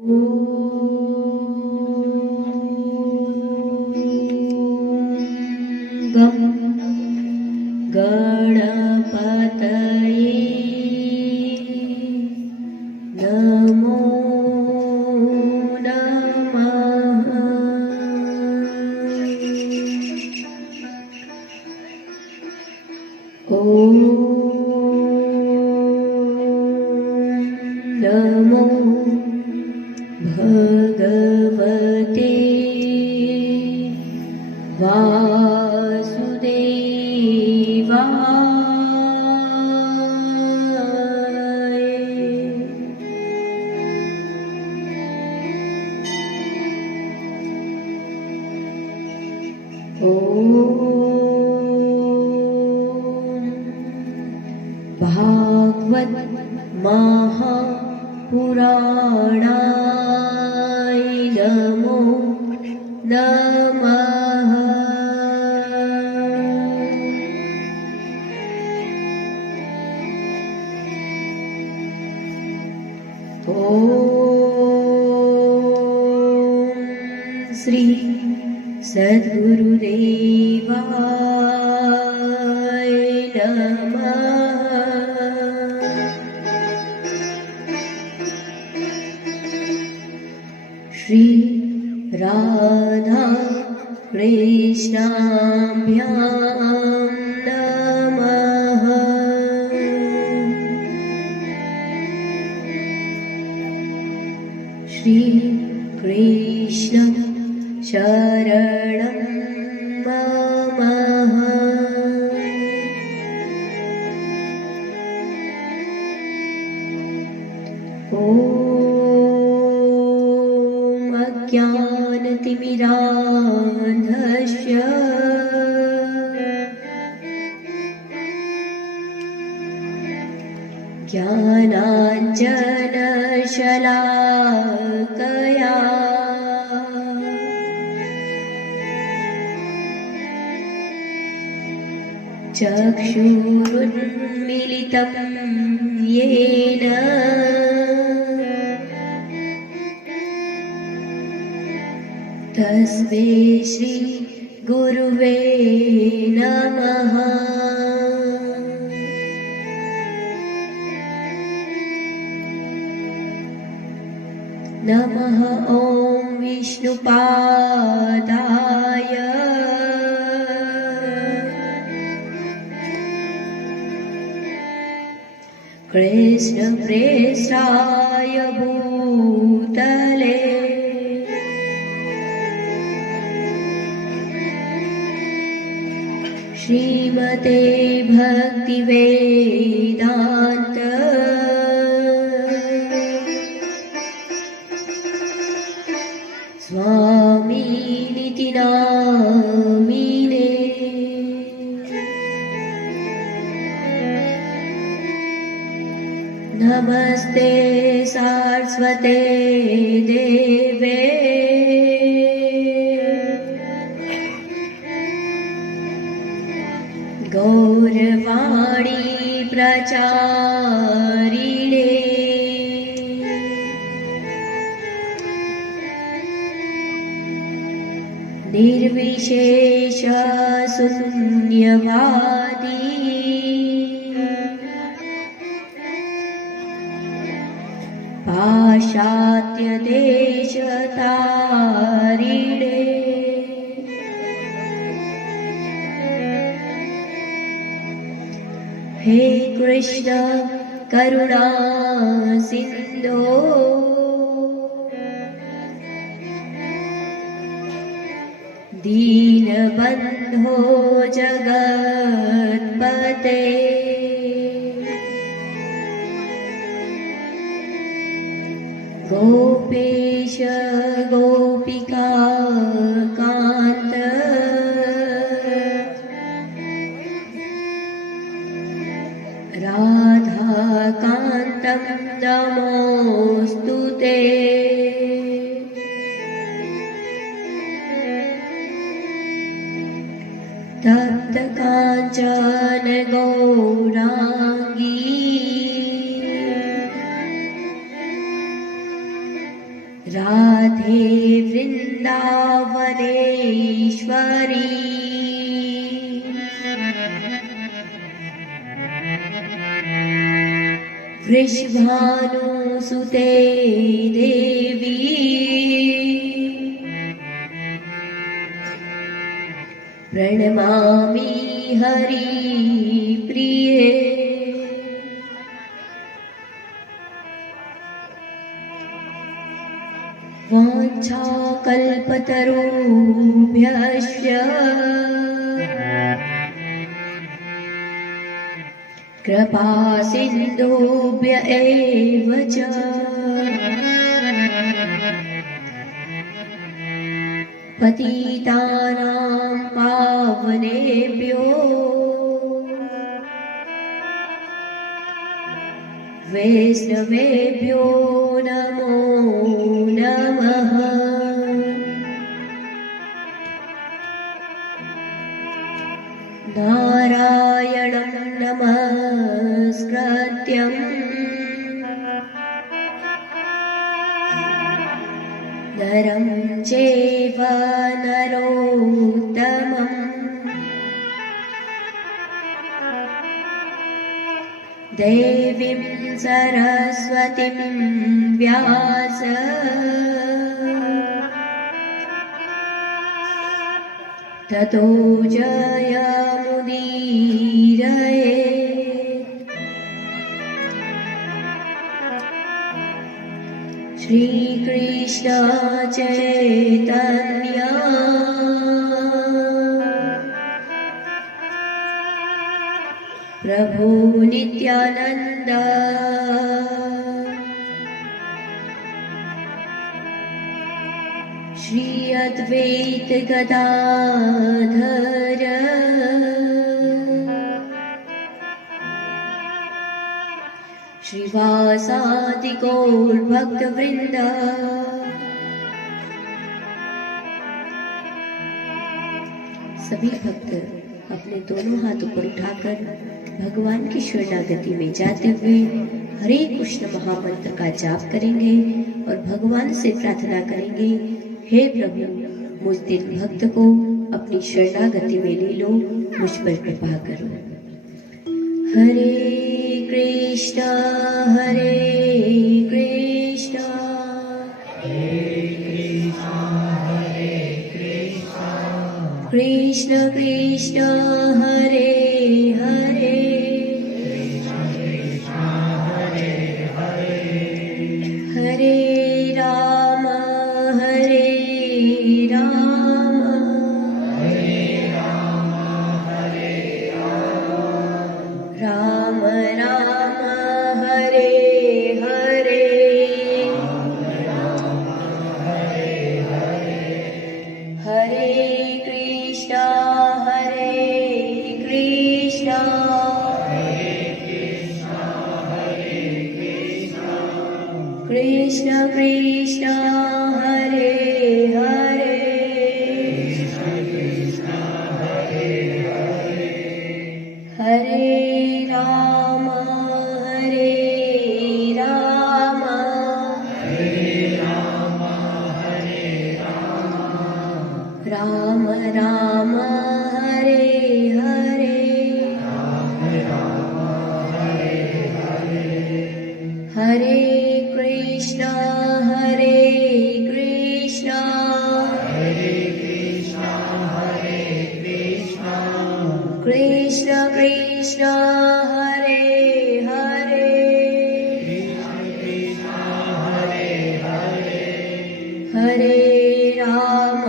गं गणपतये नमो नमः। ॐ नमो भगवते वासुदेवाय। ॐ भागवत महापुराणाय नमो नमः। ॐ श्री सद्गुरुदेवाय नमः। श्री राधा कृष्णाभ्यां नमः। श्री कृष्ण शरणं मम। ॐ अज्ञानतिमिरान्धस्य ज्ञानाञ्जनशलाकया चक्षुरुन्मीलितं येन तस्मै श्री गुरुवे नमः। नमः ॐ विष्णुपादाय कृष्णप्रेष्ठाय भूतले श्रीमते भक्तिवेदान्त स्वामिनिति नामिने। नमस्ते सारस्वते देवे गौरवाणी प्रचारिणे निर्विशेष शून्यवादी पाश्चात्य देशतारिणे हे कृष्ण करुणा सिंधो दीनबन्धो जगत्पते गोपेश गोपिका कान्त राधाकान्तं नमोऽस्तु ते। तप्तकाञ्चन गौराङ्गी राधे वृन्दावनेश्वरी वृषभानुसुते देवी प्रणमामि हरिप्रिये वाञ्छाकल्पतरुभ्यश्च कृपासिन्धुभ्य एव च पतितानां पावनेभ्यो वैष्णवेभ्यो नमो नमः। नारायणं नमस्कृत्यं नरं चैव नरोत्तमं देवीं सरस्वतीं व्यास ततो जयमुदीरये। श्रीकृष्ण चैतन्य प्रभु नित्यानंद श्री अद्वैत गदाधर श्रीवासादि गौर भक्त वृंद। सभी भक्त अपने दोनों हाथ ऊपर उठाकर भगवान की शरणागति में जाते हुए हरे कृष्ण महामंत्र का जाप करेंगे और भगवान से प्रार्थना करेंगे, हे प्रभु मुझ दिन भक्त को अपनी शरणागति में ले लो, मुझ पर कृपा करो। हरे कृष्ण हरे कृष्ण कृष्ण कृष्ण हरे हरे हरे राम हरे राम राम राम हरे हरे हरे कृष्ण हरे कृष्ण कृष्ण कृष्ण हरे हरे हरे राम हरे राम राम राम हरे हरे हरे कृष्ण हरे कृष्ण कृष्ण कृष्ण हरे हरे हरे राम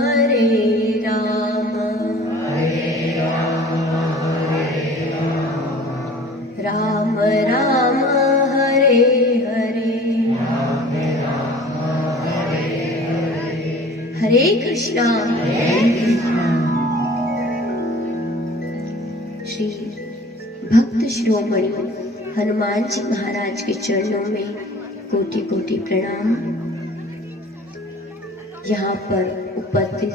हरे राम राम राम हरे हरे हरे कृष्णा श्री भक्त शिरोमणि हनुमान जी महाराज के चरणों में कोटि कोटि प्रणाम। यहाँ पर उपस्थित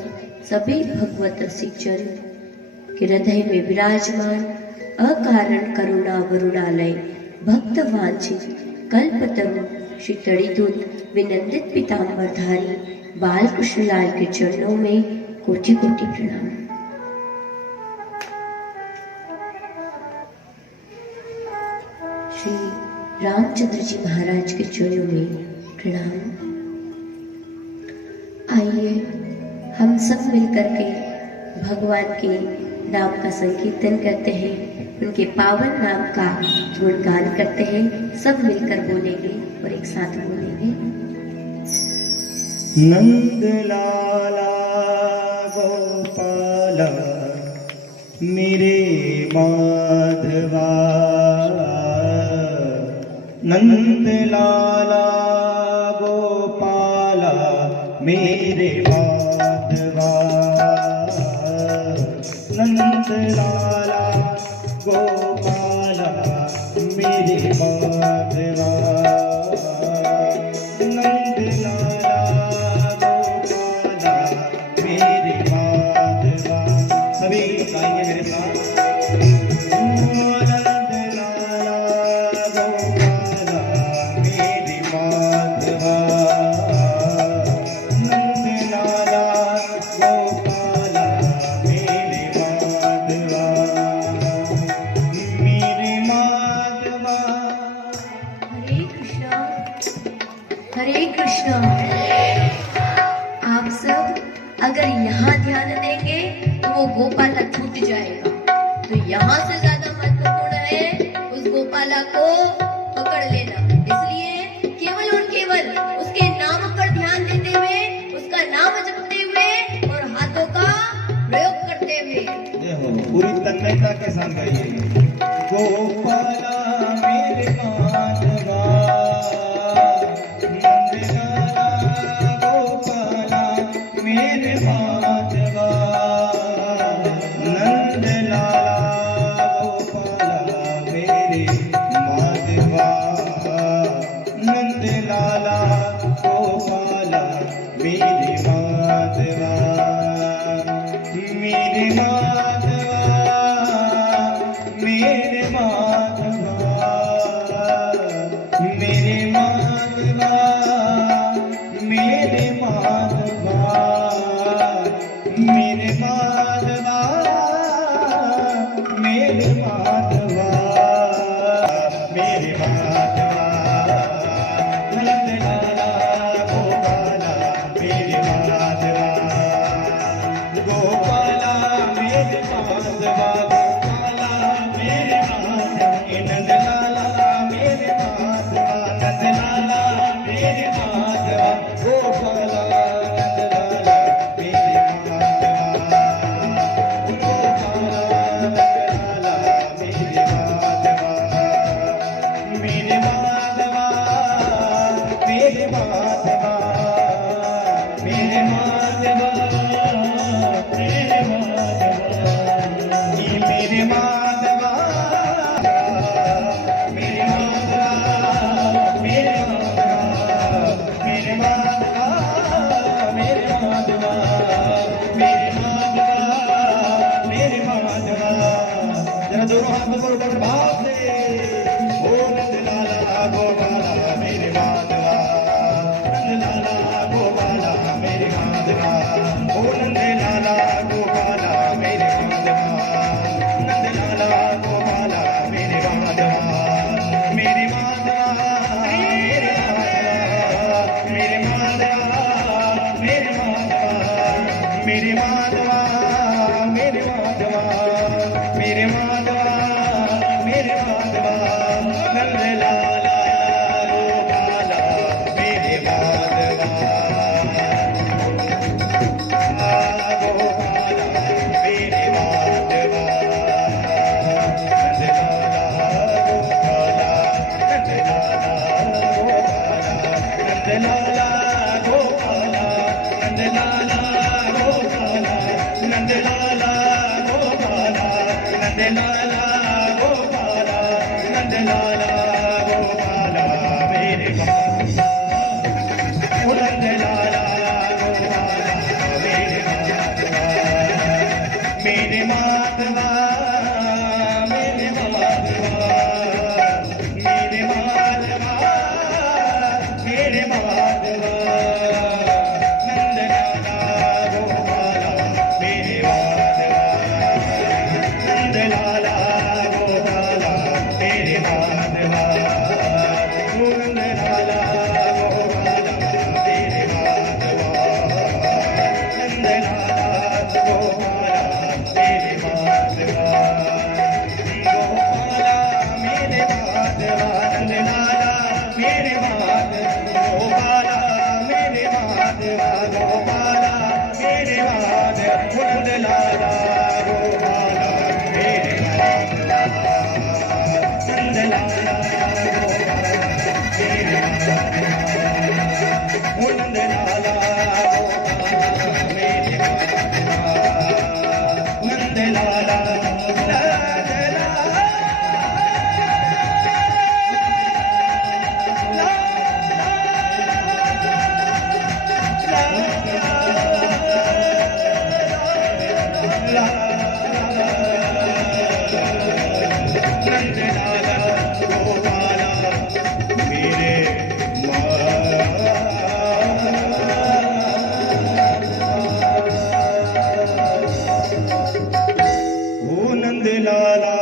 सभी भगवत रसिकजन के हृदय में विराजमान अकारण करुणा वरुणालय भक्त वांछित कल्पतरु श्री तड़ीदूत विनंदित पीताम्बरधारी बाल कृष्ण लाल के चरणों में कोटि कोटि प्रणाम। श्री रामचंद्र जी महाराज के चरणों में प्रणाम। आइए हम सब मिलकर के भगवान के नाम का संकीर्तन करते हैं, उनके पावन नाम का गुणगान करते हैं। सब मिलकर बोलेंगे और एक साथ बोलेंगे। नंद लाला गोपाला मेरे माधवा, नंद लाला गोपाला मेरे माधवा, नंद लाला गोपाला मेरे माधवा, नंद लाला गोपाला मेरे माधवा। सभी गाएंगे मेरे साथ। हरे कृष्णा। आप सब अगर यहाँ ध्यान देंगे तो वो गोपाला छूट जाएगा, तो यहाँ से ज्यादा महत्वपूर्ण है उस गोपाला को पकड़ लेना। इसलिए केवल और केवल उसके नाम पर ध्यान देते हुए, उसका नाम जपते हुए और हाथों का प्रयोग करते हुए पूरी तन्मयता के साथ गाइए। गोपाला मेरे माधवा, मेरे माधवा, नंद लाला गोपाला मेरे माधवा, नंद लाला गोपाला मेरे माधवा, मेरे माधवा, मेरे माधवा, मेरे माधवा, मेरे माधवा, मेरे माधवा, मेरे माधवा, मेरे माधवा, नंद लाला गोपाला मेरे माधवा, गोपाला मेरे माधवा, गोपाला मेरे माधवा, नंद लाला मेरे माधवा, नंद लाला मेरे माधवा, गोपाला नंद लाला मेरे माधवा, गोपाला नंद लाला मेरे माधवा, मेरे माधवा, मेरे माधवा, मेरे माधवा, मेरे माधवा, मेरे माधवा, मेरे माधवा, मेरे माधवा, मेरे माधवा, मेरे माधवा, मेरे माधवा, मेरे माधवा। जरा दोनों हाथ ऊपर उठाकर भाव से ओ नंद लाला गोपाला मेरे माधवा, नंद लाला गोपाला मेरे माधवा, ओ नंद लाला गोपाला मेरे माधवा, नंद लाला गोपाला मेरे माधवा, मेरे माधवा, मेरे माधवा, मेरे माधवा, मेरे माधवा, मेरे माधवा, मेरे माधवा, मेरे माधवा, नंद लाला गोपाला मेरे माधवा, गोपाला मेरे माधवा, नंद लाला गोपाला, नंद लाला गोपाला, नंद लाला गोपाला, नंद लाला गोपाला, नंद लाला गोपाला, नंद लाला गोपाला, नंद लाला गोपाला मेरे माधवा, नंद लाला गोपाला मेरे माधवा, मेरे माधवा, मेरे माधवा, मेरे माधवा, माधवा गोपाला मेरे माधव नंद लाला गोपाला मेरे माधवा नंद लाला नंद लाला मेरे नंद लाला लाला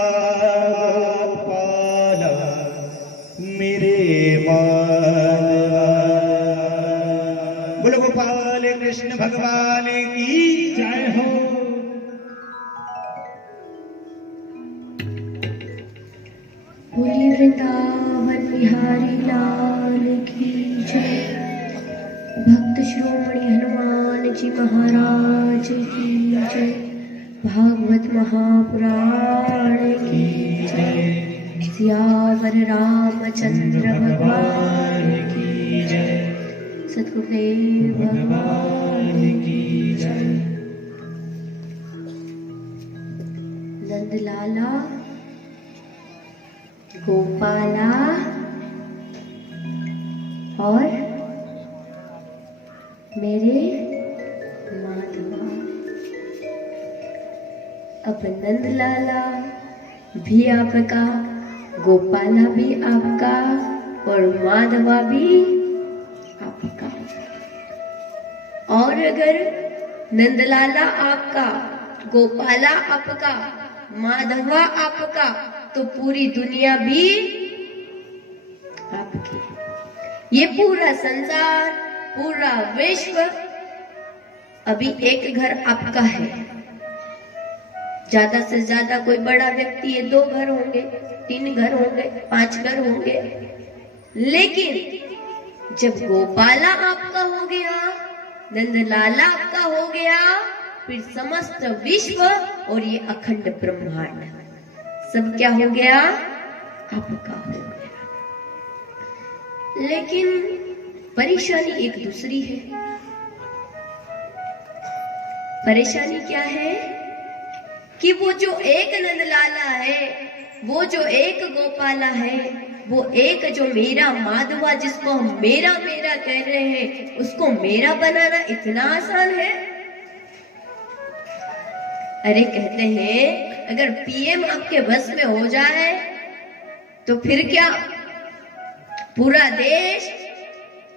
गोपाला मेरे माधवा। बोलो गोपाल कृष्ण भगवान की जय हो। बोली वृंदावन बिहारी लाल की जय। भक्त श्रोमणि हनुमान जी महाराज की जय। भागवत महापुराण की जय। सियावर रामचंद्र भगवान की जय। सद्गुरुदेव भगवान की जय। नंदलाला गोपाला और मेरे माधवा। अब नंदलाला भी आपका, गोपाला भी आपका और माधवा भी आपका। और अगर नंदलाला आपका, गोपाला आपका, माधवा आपका, तो पूरी दुनिया भी आपकी। ये पूरा संसार, पूरा विश्व अभी एक घर आपका है। ज्यादा से ज्यादा कोई बड़ा व्यक्ति है 2 घर होंगे, 3 घर होंगे, 5 घर होंगे। लेकिन जब गोपाला आपका हो गया, नंदलाला आपका हो गया, फिर समस्त विश्व और ये अखंड ब्रह्मांड सब क्या हो गया? आपका हो गया। लेकिन परेशानी एक दूसरी है। परेशानी क्या है कि वो जो एक नंदलाला है, वो जो एक गोपाला है, वो एक जो मेरा माधवा, जिसको हम मेरा मेरा कह रहे हैं, उसको मेरा बनाना इतना आसान है? अरे कहते हैं अगर पीएम आपके बस में हो जाए तो फिर क्या, पूरा देश,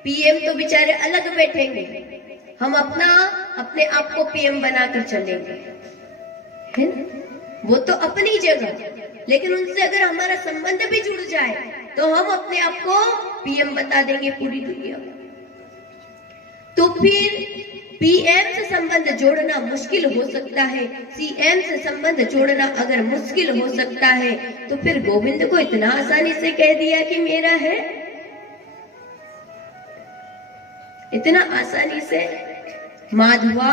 पीएम तो बेचारे अलग बैठेंगे, हम अपने आप को पीएम बनाकर चलेंगे, है ना? वो तो अपनी जगह। लेकिन उनसे अगर हमारा संबंध भी जुड़ जाए तो हम अपने आप को पीएम बता देंगे पूरी दुनिया में। तो फिर पीएम से संबंध जोड़ना मुश्किल हो सकता है, सीएम से संबंध जोड़ना अगर मुश्किल हो सकता है, तो फिर गोविंद को इतना आसानी से कह दिया कि मेरा है, इतना आसानी से माधवा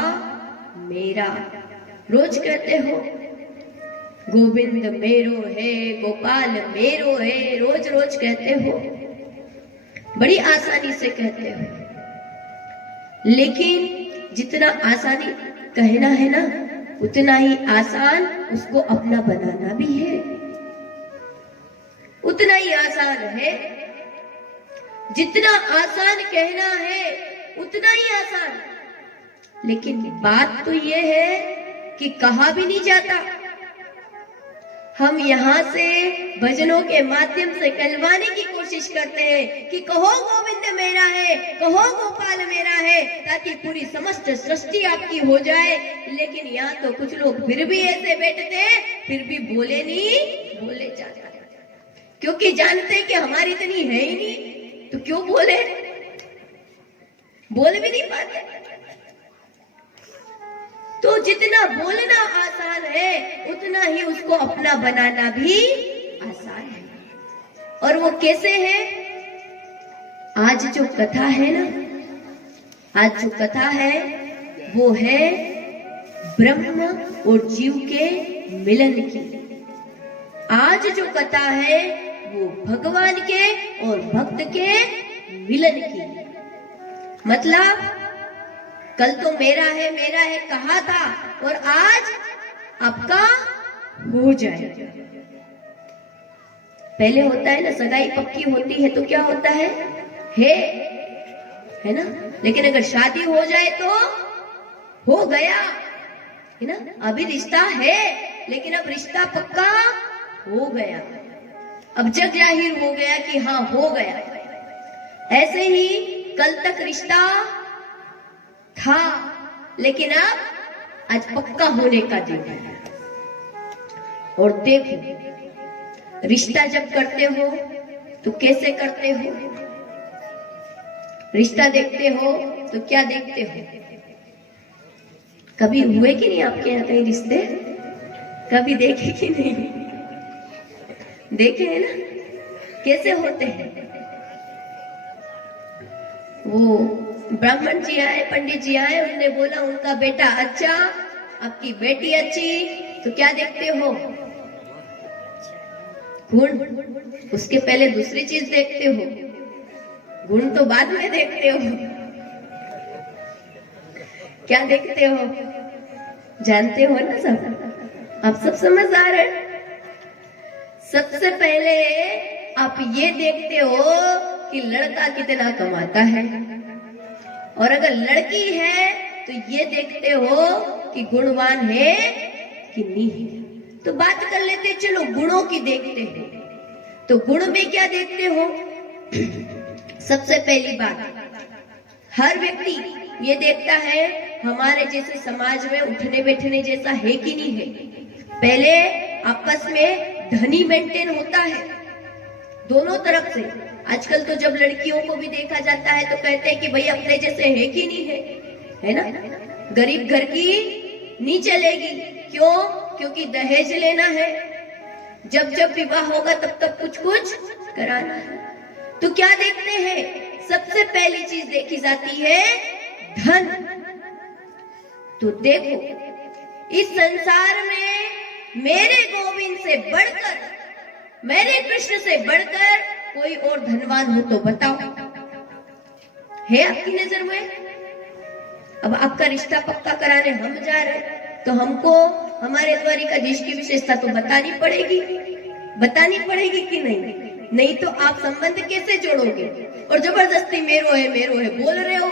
मेरा। रोज कहते हो गोविंद मेरो है, गोपाल मेरो है, रोज रोज कहते हो, बड़ी आसानी से कहते हो। लेकिन जितना आसानी कहना है ना, उतना ही आसान उसको अपना बनाना भी है। उतना ही आसान है, जितना आसान कहना है उतना ही आसान। लेकिन बात तो ये है कि कहा भी नहीं जाता। हम यहाँ से भजनों के माध्यम से कहलवाने की कोशिश करते हैं कि कहो गोविंद मेरा है, कहो गोपाल मेरा है, ताकि पूरी समस्त सृष्टि आपकी हो जाए। लेकिन यहाँ तो कुछ लोग फिर भी ऐसे बैठते हैं, फिर भी बोले नहीं, बोले जाता है, क्योंकि जानते हैं कि हमारी इतनी है ही नहीं, तो क्यों बोले, बोल भी नहीं पाते। तो जितना बोलना आसान है, उतना ही उसको अपना बनाना भी आसान है। और वो कैसे है? आज जो कथा है ना, आज जो कथा है वो है ब्रह्म और जीव के मिलन की। आज जो कथा है वो भगवान के और भक्त के मिलन की। मतलब कल तो मेरा है कहा था और आज आपका हो जाएगा। पहले होता है ना, सगाई पक्की होती है तो क्या होता है ना। लेकिन अगर शादी हो जाए तो हो गया, है ना। अभी रिश्ता है लेकिन अब रिश्ता पक्का हो गया, अब जग जाहिर हो गया कि हाँ हो गया। ऐसे ही कल तक रिश्ता था लेकिन अब आज पक्का होने का दिन है। और देखो, रिश्ता जब करते हो तो कैसे करते हो? रिश्ता देखते हो तो क्या देखते हो? कभी हुए कि नहीं आपके यहाँ कहीं रिश्ते? कभी देखे कि नहीं? देखे है ना कैसे होते हैं। वो ब्राह्मण जी आए, पंडित जी आए, उन्होंने बोला उनका बेटा अच्छा, आपकी बेटी अच्छी, तो क्या देखते हो? गुण। उसके पहले दूसरी चीज देखते हो, गुण तो बाद में देखते हो। क्या देखते हो? जानते हो ना सब, आप सब समझदार हैं। सबसे पहले आप ये देखते हो कि लड़का कितना कमाता है, और अगर लड़की है तो ये देखते हो कि गुणवान है कि नहीं है। तो बात कर लेते, चलो गुणों की देखते हैं। तो गुण में क्या देखते हो? सबसे पहली बात, हर व्यक्ति ये देखता है हमारे जैसे समाज में उठने बैठने जैसा है कि नहीं है। पहले आपस में धनी मेंटेन होता है दोनों तरफ से। आजकल तो जब लड़कियों को भी देखा जाता है तो कहते हैं कि भाई अपने जैसे है कि नहीं है ना। गरीब घर की नहीं चलेगी। क्यों? क्योंकि दहेज लेना है, जब जब विवाह होगा तब तब कुछ कुछ कराना है। तो क्या देखते हैं? सबसे पहली चीज देखी जाती है धन। तो देखो, इस संसार में मेरे गोविंद से बढ़कर, मेरे कृष्ण से बढ़कर कोई और धनवान हो तो बताओ, है आपकी नजर में? अब आपका रिश्ता पक्का कराने हम जा रहे हैं तो हमको हमारे द्वारिकाधीश की विशेषता तो बतानी पड़ेगी कि नहीं? नहीं तो आप संबंध कैसे जोड़ोगे? और जबरदस्ती मेरो है बोल रहे हो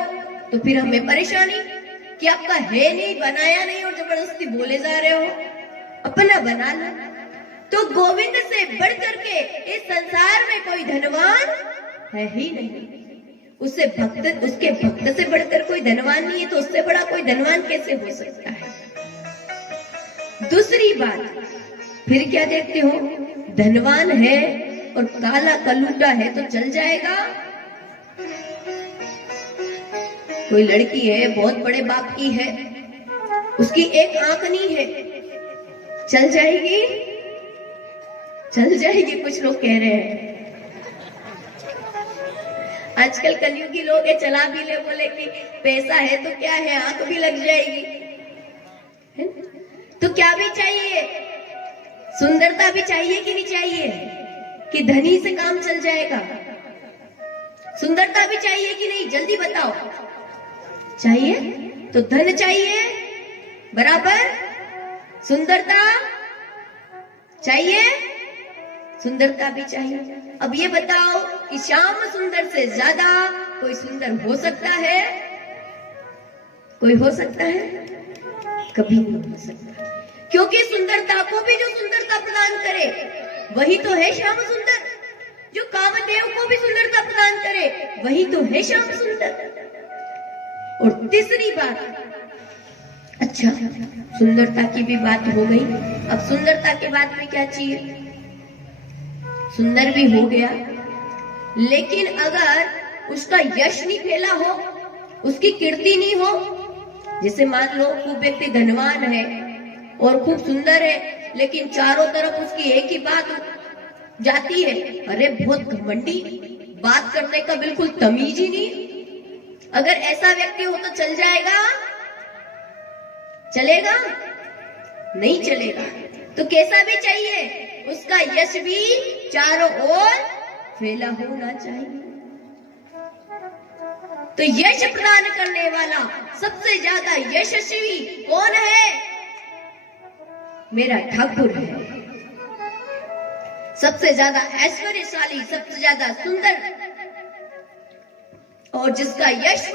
तो फिर हमें परेशानी कि आपका है नहीं, बनाया नहीं और जबरदस्ती बोले जा रहे हो। अपना बना लो। तो गोविंद से बढ़कर के इस संसार में कोई धनवान है ही नहीं। उसके भक्त से बढ़कर कोई धनवान नहीं है, तो उससे बड़ा कोई धनवान कैसे हो सकता है? दूसरी बात, फिर क्या देखते हो? धनवान है और काला कलूटा है तो चल जाएगा? कोई लड़की है, बहुत बड़े बाप की है, उसकी एक आंख नहीं है, चल जाएगी? चल जाएगी? कुछ लोग कह रहे हैं। आजकल कलयुगी लोग है, चला भी ले, बोले कि पैसा है तो क्या है, आंख भी लग जाएगी, है? तो क्या भी चाहिए? सुंदरता भी चाहिए कि नहीं चाहिए? कि धनी से काम चल जाएगा? सुंदरता भी चाहिए कि नहीं? जल्दी बताओ। चाहिए? तो धन चाहिए बराबर सुंदरता चाहिए, सुंदरता भी चाहिए। अब ये बताओ कि श्याम सुंदर से ज्यादा कोई सुंदर हो सकता है? कोई हो सकता है? कभी नहीं हो सकता। क्योंकि सुंदरता को भी जो सुंदरता प्रदान करे वही तो है श्याम सुंदर। जो कामदेव को भी सुंदरता प्रदान करे वही तो है श्याम सुंदर। और तीसरी बात, अच्छा सुंदरता की भी बात हो गई, अब सुंदरता के बाद में क्या चाहिए? सुंदर भी हो गया, लेकिन अगर उसका यश नहीं फैला हो, उसकी कीर्ति नहीं हो, जैसे मान लो खूब व्यक्ति धनवान है और खूब सुंदर है, लेकिन चारों तरफ उसकी एक ही बात जाती है, अरे बहुत घमंडी, बात करने का बिल्कुल तमीज ही नहीं, अगर ऐसा व्यक्ति हो तो चल जाएगा? चलेगा? नहीं चलेगा। तो कैसा भी चाहिए, उसका यश भी चारों ओर फैला होना चाहिए। तो यश प्रदान करने वाला सबसे ज्यादा यशस्वी कौन है? मेरा ठाकुर है। सबसे ज्यादा ऐश्वर्यशाली, सबसे ज्यादा सुंदर, और जिसका यश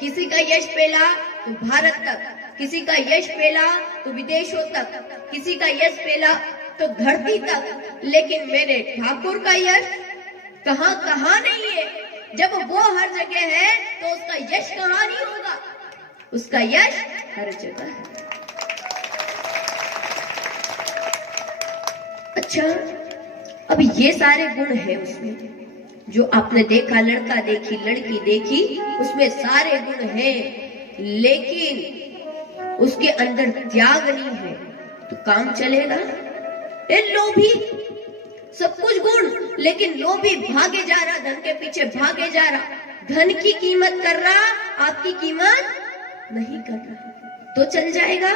किसी का यश फैला तो भारत तक, किसी का यश फैला तो विदेशों तक, किसी का यश फैला तो धरती तक, लेकिन मेरे ठाकुर का यश कहां कहां नहीं है। जब वो हर जगह है तो उसका यश कहां नहीं होगा? उसका यश हर जगह है। अच्छा, अब ये सारे गुण है उसमें, जो आपने देखा, लड़का देखी, लड़की देखी, उसमें सारे गुण हैं, लेकिन उसके अंदर त्याग नहीं है तो काम चलेगा? लोभी, सब कुछ गुण, लेकिन लोभी भागे जा रहा, धन के पीछे भागे जा रहा, धन की कीमत कर रहा, आपकी कीमत नहीं कर रहा, तो चल जाएगा?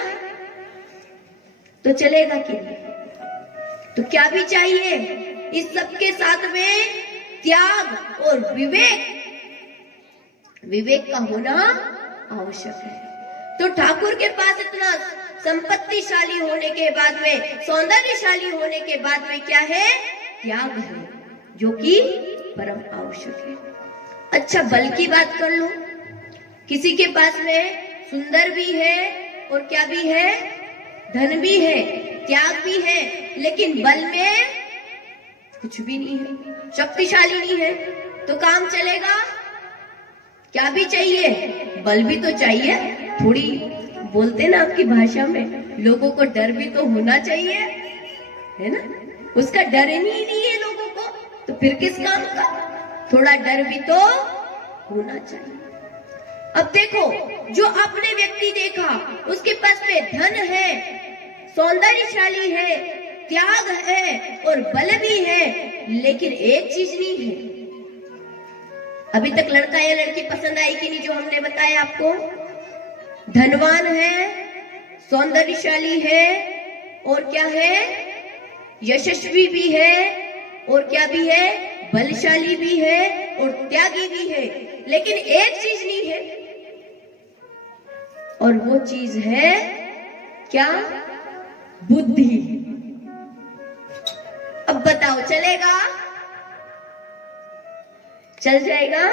तो चलेगा कि नहीं? तो क्या भी चाहिए इस सबके साथ में? त्याग और विवेक, विवेक का होना आवश्यक है। तो ठाकुर के पास इतना संपत्तिशाली होने के बाद में, सौंदर्यशाली होने के बाद में क्या है? त्याग है, जो कि परम आवश्यक है। अच्छा, बल की बात कर लो। किसी के पास में सुंदर भी है और क्या भी है? धन भी है, त्याग भी है, लेकिन बल में कुछ भी नहीं है, शक्तिशाली नहीं है, तो काम चलेगा? क्या भी चाहिए? बल भी तो चाहिए। थोड़ी बोलते ना आपकी भाषा में, लोगों को डर भी तो होना चाहिए, है ना? उसका डर ही नहीं है लोगों को, तो फिर किस काम का? थोड़ा डर भी तो होना चाहिए। अब देखो, जो आपने व्यक्ति देखा, उसके पास में धन है, सौंदर्यशाली है, त्याग है और बल भी है, लेकिन एक चीज नहीं है। अभी तक लड़का या लड़की पसंद आई कि नहीं? जो हमने बताया आपको, धनवान है, सौंदर्यशाली है, और क्या है? यशस्वी भी है, और क्या भी है? बलशाली भी है और त्यागी भी है, लेकिन एक चीज नहीं है, और वो चीज है क्या? बुद्धि। अब बताओ, चलेगा? चल जाएगा?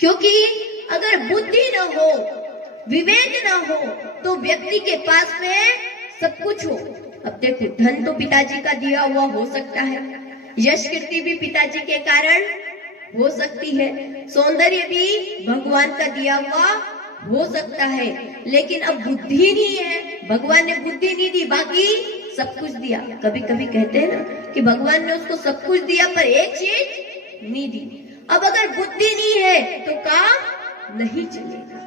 क्योंकि अगर बुद्धि न हो, विवेक न हो, तो व्यक्ति के पास में सब कुछ हो। अब देखो, धन तो पिताजी का दिया हुआ हो सकता है, यश कीर्ति भी पिताजी के कारण हो सकती है, सौंदर्य भी भगवान का दिया हुआ हो सकता है, लेकिन अब बुद्धि नहीं है। भगवान ने बुद्धि नहीं दी, बाकी सब कुछ दिया। कभी कभी कहते हैं ना कि भगवान ने उसको सब कुछ दिया पर एक चीज नहीं दी। अब अगर बुद्धि नहीं है तो काम नहीं चलेगा।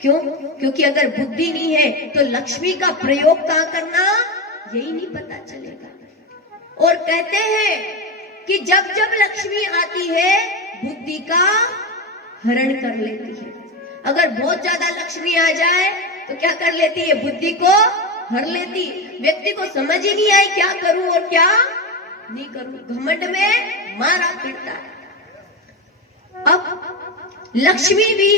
क्यों? क्योंकि अगर बुद्धि नहीं है तो लक्ष्मी का प्रयोग कहाँ करना, यही नहीं पता चलेगा। और कहते हैं कि जब जब लक्ष्मी आती है, बुद्धि का हरण कर लेती है। अगर बहुत ज्यादा लक्ष्मी आ जाए तो क्या कर लेती है? बुद्धि को हर लेती। व्यक्ति को समझ ही नहीं आई क्या करूं और क्या नहीं करूं, घमंड में मारा पीटता है। अब लक्ष्मी भी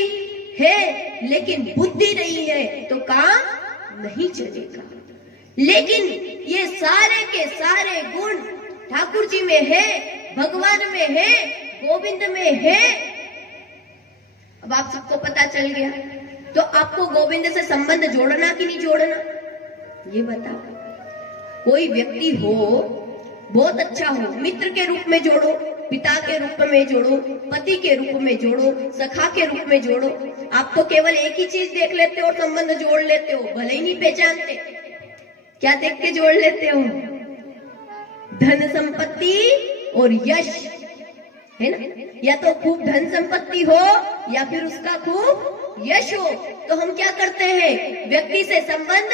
है लेकिन बुद्धि नहीं है तो काम नहीं चलेगा। लेकिन ये सारे के सारे गुण ठाकुर जी में है, भगवान में है, गोविंद में है। अब आप सबको पता चल गया, तो आपको गोविंद से संबंध जोड़ना कि नहीं जोड़ना, ये बताओ। कोई व्यक्ति हो, बहुत अच्छा हो, मित्र के रूप में जोड़ो, पिता के रूप में जोड़ो, पति के रूप में जोड़ो, सखा के रूप में जोड़ो। आप तो केवल एक ही चीज देख लेते हो और संबंध जोड़ लेते हो, भले ही नहीं पहचानते। क्या देख के जोड़ लेते हो? धन संपत्ति और यश, है ना? या तो खूब धन संपत्ति हो या फिर उसका खूब यश हो, तो हम क्या करते हैं? व्यक्ति से संबंध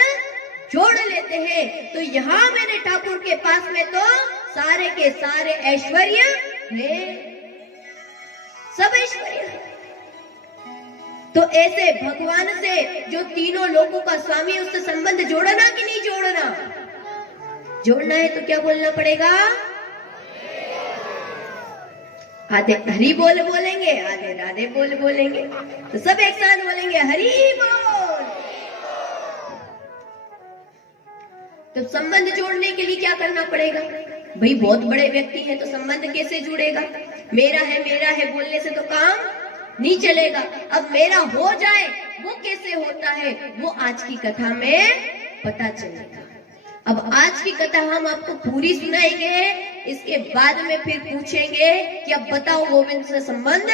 जोड़ लेते हैं। तो यहाँ मेरे ठाकुर के पास में तो सारे के सारे ऐश्वर्य है, ऐश्वर्य। तो ऐसे भगवान से जो तीनों लोगों का स्वामी, उससे संबंध जोड़ना कि नहीं जोड़ना? जोड़ना है तो क्या बोलना पड़ेगा? आधे हरि बोल बोलेंगे, आधे राधे बोल बोलेंगे। तो सब एक साथ बोलेंगे हरि बोल। तो संबंध जोड़ने के लिए क्या करना पड़ेगा? भाई बहुत बड़े व्यक्ति हैं तो संबंध कैसे जुड़ेगा? मेरा है बोलने से तो काम नहीं चलेगा। अब मेरा हो जाए वो कैसे होता है, वो आज की कथा में पता चलेगा। अब आज की कथा हम आपको पूरी सुनाएंगे, इसके बाद में फिर पूछेंगे कि अब बताओ गोविंद से संबंध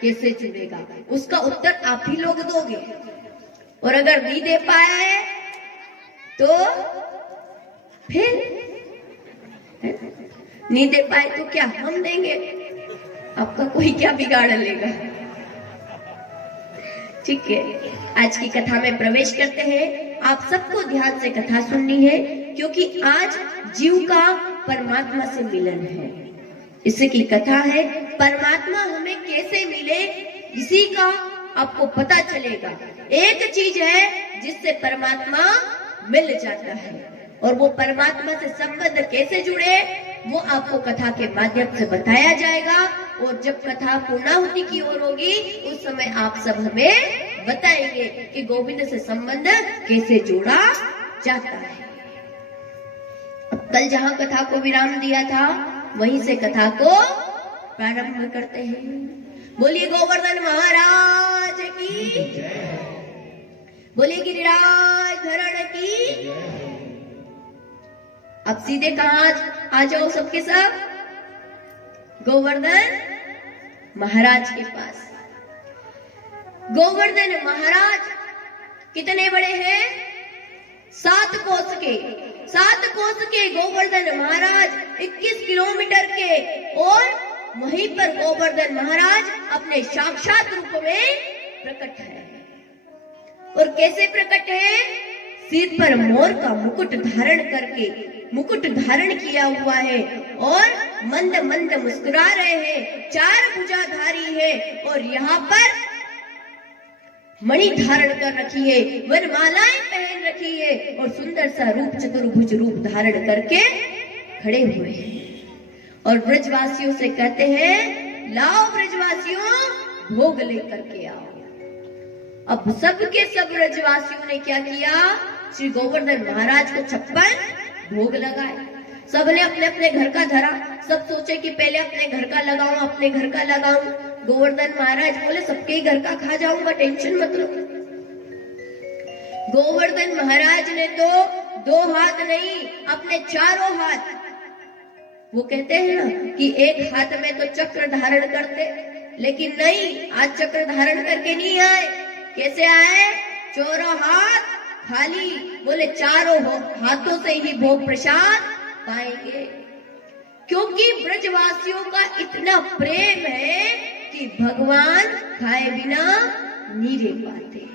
कैसे जुड़ेगा। उसका उत्तर आप ही लोग दोगे, और अगर नहीं दे पाए तो फिर नहीं दे पाए तो क्या हम देंगे? आपका कोई क्या बिगाड़ लेगा? ठीक है, आज की कथा में प्रवेश करते हैं। आप सबको ध्यान से कथा सुननी है, क्योंकि आज जीव का परमात्मा से मिलन है। इसकी कथा है परमात्मा हमें कैसे मिले, इसी का आपको पता चलेगा। एक चीज है जिससे परमात्मा मिल जाता है, और वो परमात्मा से संबंध कैसे जुड़े वो आपको कथा के माध्यम से बताया जाएगा। और जब कथा पूर्णाहुति की ओर होगी उस समय आप सब हमें बताएंगे कि गोविंद से संबंध कैसे जोड़ा जाता है। अब कल जहां कथा को विराम दिया था वहीं से कथा को प्रारंभ करते हैं। बोलिए गोवर्धन महाराज की, बोलिए गिरिराज धरण की। अब सीधे कहां आ जाओ सबके सब? गोवर्धन महाराज के पास। गोवर्धन महाराज कितने बड़े हैं? 7 कोस के। 7 कोस के गोवर्धन महाराज 21 किलोमीटर के, और वहीं पर गोवर्धन महाराज अपने साक्षात रूप में प्रकट है। और कैसे प्रकट है? सिर पर मोर का मुकुट धारण करके, मुकुट धारण किया हुआ है, और मंद मंद मुस्कुरा रहे हैं। 4 भुजाधारी है, और यहाँ पर मणि धारण कर रखी है, वनमालाएं पहन रखी है, और सुंदर सा रूप चतुर्भुज रूप धारण करके खड़े हुए हैं। और ब्रजवासियों से कहते हैं, लाओ ब्रजवासियों भोग लेकर के आओ। अब सबके सब ब्रजवासियों ने क्या किया? श्री गोवर्धन महाराज को 56 भोग लगाए। सबने अपने अपने घर का धरा। सब सोचे कि पहले अपने घर का लगाऊं, अपने घर का लगाऊं। गोवर्धन महाराज बोले सबके ही घर का खा जाऊंगा, टेंशन मत लो। गोवर्धन महाराज ने तो 2 हाथ नहीं, अपने 4 हाथ, वो कहते हैं ना कि एक हाथ में तो चक्र धारण करते, लेकिन नहीं, आज चक्र धारण करके नहीं आए। कैसे आए? 4 हाथ खाली। बोले 4 हाथों से ही भोग प्रसाद पाएंगे, क्योंकि ब्रजवासियों का इतना प्रेम है कि भगवान खाए बिना नहीं रह पाते,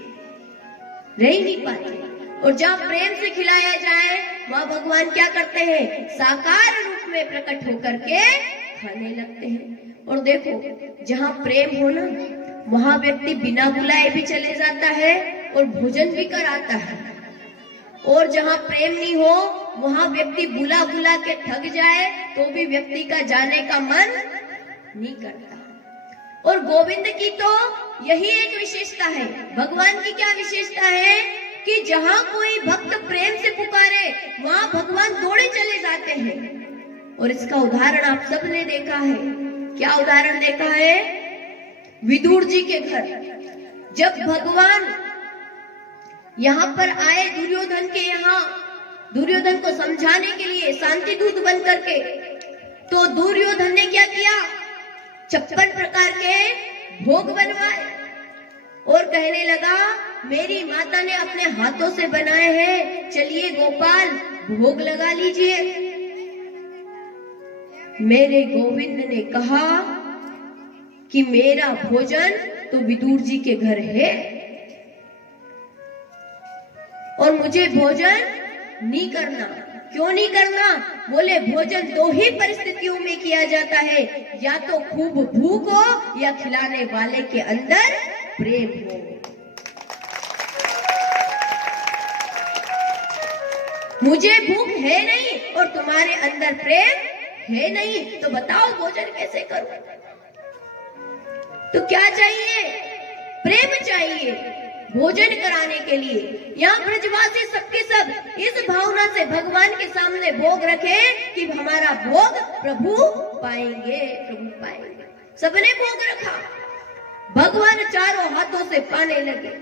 रह नहीं पाते। और जब प्रेम से खिलाया जाए वहां भगवान क्या करते हैं? साकार रूप में प्रकट होकर के खाने लगते हैं। और देखो, जहां प्रेम हो ना वहां व्यक्ति बिना बुलाए भी चले जाता है और भोजन भी कराता है। और जहां प्रेम नहीं हो वहां व्यक्ति बुला बुला के थक जाए तो भी व्यक्ति का जाने का मन नहीं करता। और गोविंद की तो यही एक विशेषता है। भगवान की क्या विशेषता है? कि जहां कोई भक्त प्रेम से पुकारे वहां भगवान दौड़े चले जाते हैं। और इसका उदाहरण आप सबने देखा है। क्या उदाहरण देखा है? विदुर जी के घर जब भगवान यहाँ पर आए दुर्योधन के यहाँ, दुर्योधन को समझाने के लिए शांति दूत बन करके, तो दुर्योधन ने क्या किया? 56 प्रकार के भोग बनवाए और कहने लगा मेरी माता ने अपने हाथों से बनाए हैं, चलिए गोपाल भोग लगा लीजिए। मेरे गोविंद ने कहा कि मेरा भोजन तो विदुर जी के घर है और मुझे भोजन नहीं करना, क्यों नहीं करना? बोले भोजन दो ही परिस्थितियों में किया जाता है, या तो खूब भूख हो या खिलाने वाले के अंदर प्रेम हो। मुझे भूख है नहीं और तुम्हारे अंदर प्रेम है नहीं, तो बताओ भोजन कैसे करूं? तो क्या चाहिए? प्रेम चाहिए भोजन कराने के लिए। यहाँ ब्रजवासी सबके सब इस भावना से भगवान के सामने भोग रखे कि हमारा भोग प्रभु पाएंगे, प्रभु पाएंगे। सबने भोग रखा, भगवान चारों हाथों से पाने लगे।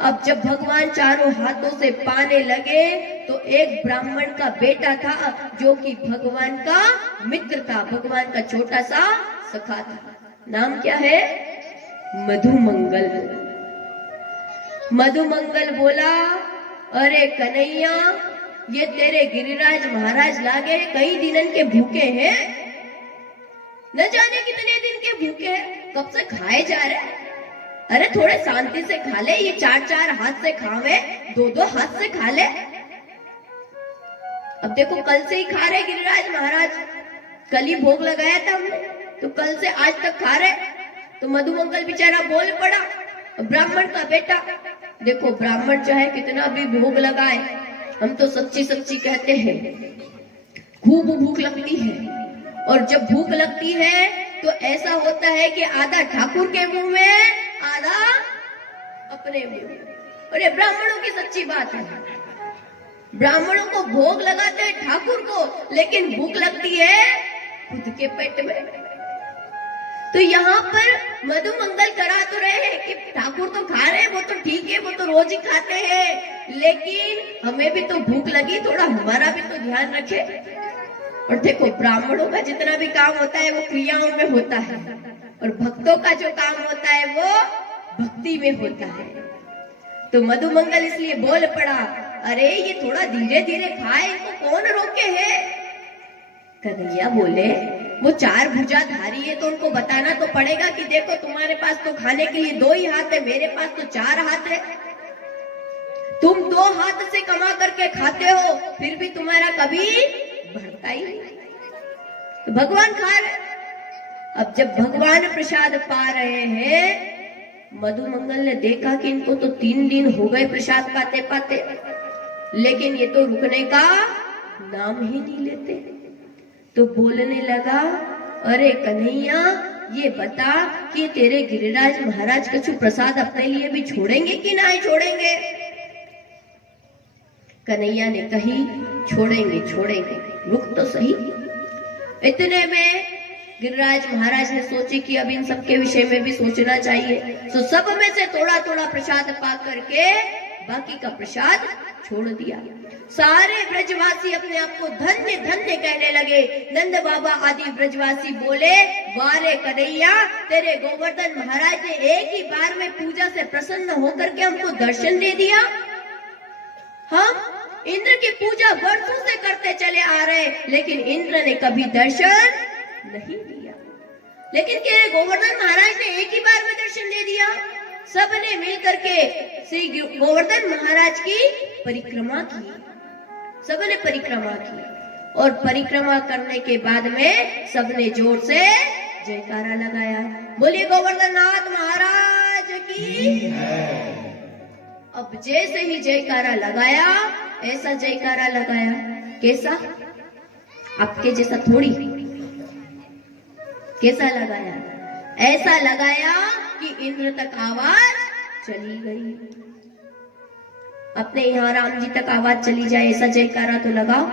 अब जब भगवान चारों हाथों से पाने लगे तो एक ब्राह्मण का बेटा था जो कि भगवान का मित्र था, भगवान का छोटा सा सखा था। नाम क्या है? मधुमंगल। मधुमंगल बोला, अरे कन्हैया, ये तेरे गिरिराज महाराज लागे कई दिनन के भूखे हैं, न जाने कितने दिन के भूखे हैं, कब से खाए जा रहे। अरे थोड़े शांति से खा ले, ये चार चार हाथ से खावे, दो दो हाथ से खा ले। अब देखो कल से ही खा रहे गिरिराज महाराज, कल ही भोग लगाया था हमने, तो कल से आज तक खा रहे। तो मधुमंगल बेचारा बोल पड़ा, ब्राह्मण का बेटा, देखो ब्राह्मण चाहे कितना भी भोग लगाए, हम तो सच्ची सच्ची कहते हैं, खूब भूख लगती है। और जब भूख लगती है तो ऐसा होता है कि आधा ठाकुर के मुंह में, आधा अपने मुंह में। और ये ब्राह्मणों की सच्ची बात है, ब्राह्मणों को भोग लगाते हैं ठाकुर को, लेकिन भूख लगती है खुद के पेट में। तो यहाँ पर मधुमंगल करा तो रहे हैं कि ठाकुर तो खा रहे हैं, वो तो ठीक है, वो तो रोज ही खाते हैं, लेकिन हमें भी तो भूख लगी, थोड़ा हमारा भी तो ध्यान रखे। और देखो ब्राह्मणों का जितना भी काम होता है वो क्रियाओं में होता है, और भक्तों का जो काम होता है वो भक्ति में होता है। तो मधुमंगल इसलिए बोल पड़ा, अरे ये थोड़ा धीरे धीरे खाए, इनको कौन रोके है? कन्हैया बोले, वो चार भुजाधारी है तो उनको बताना तो पड़ेगा कि देखो तुम्हारे पास तो खाने के लिए दो ही हाथ है, मेरे पास तो चार हाथ है, तुम दो हाथ से कमा करके खाते हो, फिर भी तुम्हारा कभी बढ़ता ही नहीं। तो भगवान खा रहे। अब जब भगवान प्रसाद पा रहे हैं, मधुमंगल ने देखा कि इनको तो 3 दिन हो गए प्रसाद पाते पाते, लेकिन ये तो रुकने का नाम ही नहीं लेते। तो बोलने लगा, अरे कन्हैया, ये बता कि तेरे गिरिराज महाराज कछु प्रसाद अपने लिए भी छोड़ेंगे कि नहीं छोड़ेंगे? कन्हैया ने कही, छोड़ेंगे छोड़ेंगे, रुक तो सही। इतने में गिरिराज महाराज ने सोची कि अब इन सबके विषय में भी सोचना चाहिए, तो सब में से थोड़ा थोड़ा प्रसाद पा करके बाकी का प्रसाद छोड़ दिया। सारे ब्रजवासी अपने आप को धन्य धन्य कहने लगे। नंद बाबा आदि ब्रजवासी बोले, वारे कन्हैया, तेरे गोवर्धन महाराज ने एक ही बार में पूजा से प्रसन्न होकर के हमको दर्शन दे दिया। हम इंद्र की पूजा वर्षों से करते चले आ रहे, लेकिन इंद्र ने कभी दर्शन नहीं दिया, लेकिन तेरे गोवर्धन महाराज ने एक ही बार में दर्शन दे दिया। सबने मिलकर के श्री गोवर्धन महाराज की परिक्रमा की, सबने परिक्रमा की, और परिक्रमा करने के बाद में सबने जोर से जयकारा लगाया, बोलिए गोवर्धन नाथ महाराज की। अब जैसे ही जयकारा लगाया, ऐसा जयकारा लगाया, कैसा? आपके जैसा थोड़ी, कैसा लगाया? ऐसा लगाया कि इंद्र तक आवाज चली गई। अपने यहाँ राम जी तक आवाज चली जाए, ऐसा जयकारा तो लगाओ।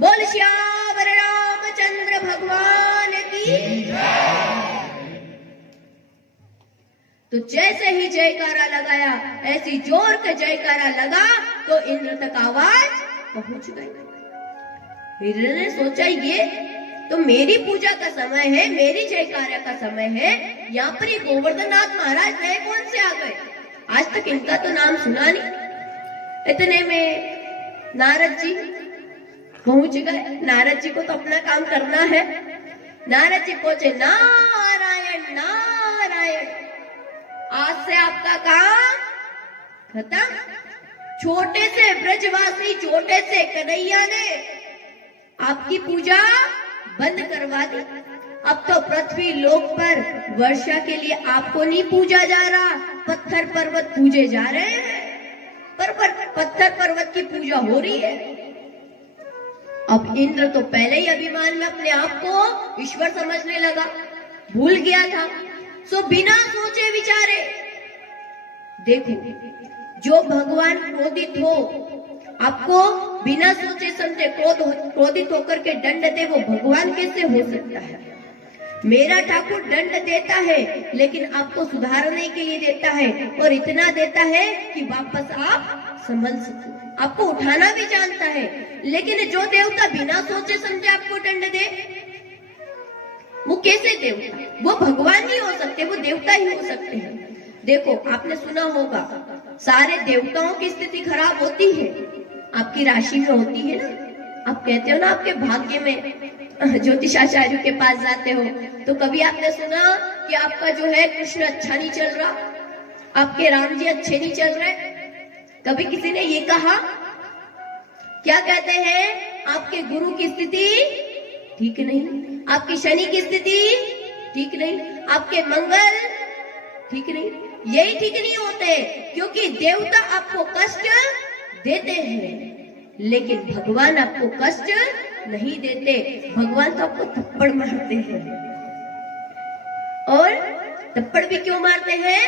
बोल श्याम रामचंद्र भगवान की। तो जैसे ही जयकारा लगाया, ऐसी जोर का जयकारा लगा तो इंद्र तक आवाज पहुंच गई। इंद्र ने सोचा, ये तो मेरी पूजा का समय है, मेरी जयकारा का समय है, यहाँ पर ये गोवर्धननाथ महाराज नए कौन से आ गए? आज तक इनका तो नाम सुना नहीं। इतने में नारद जी पहुंच गए। नारद जी को तो अपना काम करना है। नारद जी पहुंचे, नारायण नारायण, आज से आपका काम खत्म। छोटे से ब्रजवासी, छोटे से कन्हैया ने आपकी पूजा बंद करवा दी। अब तो पृथ्वी लोक पर वर्षा के लिए आपको नहीं पूजा जा रहा, पत्थर पर्वत पूजे जा रहे हैं। पर पत्थर पर्वत की पूजा हो रही है। अब इंद्र तो पहले ही अभिमान में अपने आप को ईश्वर समझने लगा, भूल गया था। सो बिना सोचे विचारे, देखो, जो भगवान क्रोधित हो, आपको बिना सोचे समझे क्रोधित होकर के दंड दे, वो भगवान कैसे हो सकता है? मेरा ठाकुर दंड देता है, लेकिन आपको सुधारने के लिए देता है, और इतना देता है कि वापस आप संभल सको। आपको उठाना भी जानता है, लेकिन जो देवता बिना सोचे समझे आपको दंड दे, वो कैसे देवता? वो भगवान नहीं हो सकते, वो देवता ही हो सकते हैं। देखो, आपने सुना होगा, सारे देवताओं की स्थिति खराब होती है, आपकी राशि में होती है ना। आप कहते हो ना, आपके भाग्य में ज्योतिषाचार्य के पास जाते हो, तो कभी आपने सुना कि आपका जो है कृष्ण अच्छा नहीं चल रहा, आपके राम जी अच्छे नहीं चल रहे? कभी किसी ने ये कहा? क्या कहते हैं? आपके गुरु की स्थिति ठीक नहीं, आपकी शनि की स्थिति ठीक नहीं, आपके मंगल ठीक नहीं। यही ठीक नहीं होते, क्योंकि देवता आपको कष्ट देते हैं, लेकिन भगवान आपको कष्ट नहीं देते। भगवान तो आपको थप्पड़ मारते हैं, और थप्पड़ भी क्यों मारते हैं?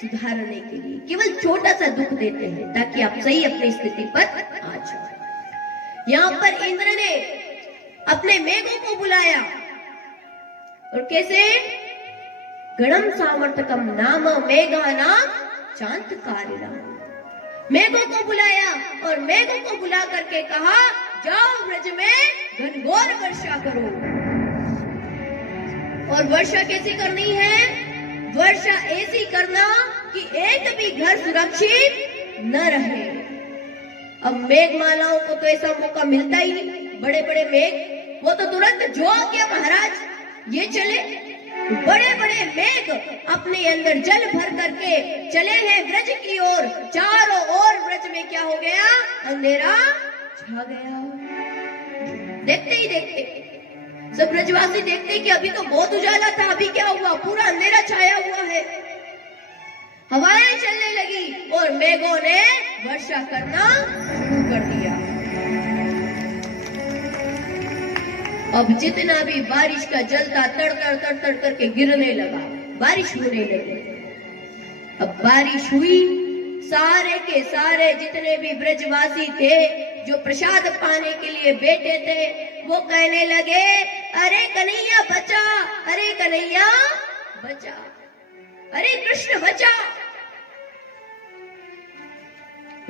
सुधारने के लिए। केवल छोटा सा दुख देते हैं, ताकि आप सही अपनी स्थिति पर आ जाओ। यहाँ पर इंद्र ने अपने मेघों को बुलाया, और कैसे? गणम सामर्थकम नाम मेघानाम चांतकारिणाम। मेघों को बुलाया, और मेघों को बुला करके कहा, जाओ ब्रज में घनघोर वर्षा करो। और वर्षा कैसी करनी है? वर्षा ऐसी करना कि एक भी घर सुरक्षित न रहे। अब मेघमालाओं को तो ऐसा मौका मिलता ही नहीं। बड़े बड़े मेघ, वो तो तुरंत जो आ गया महाराज ये चले। बड़े बड़े मेघ अपने अंदर जल भर करके चले हैं ब्रज की ओर। चारों ओर ब्रज में क्या हो गया? अंधेरा छा गया। देखते ही देखते सब ब्रजवासी देखते कि अभी तो बहुत उजाला था, अभी क्या हुआ? पूरा अंधेरा छाया हुआ है। हवाएं चलने लगी, और मेघों ने वर्षा करना शुरू कर दिया। अब जितना भी बारिश का जल था, तड़ तड़ तड़ तड़ करके गिरने लगा, बारिश होने लगी। अब बारिश हुई, सारे के सारे जितने भी ब्रजवासी थे, जो प्रसाद पाने के लिए बैठे थे, वो कहने लगे, अरे कन्हैया बचा, अरे कन्हैया बचा, अरे कृष्ण बचा।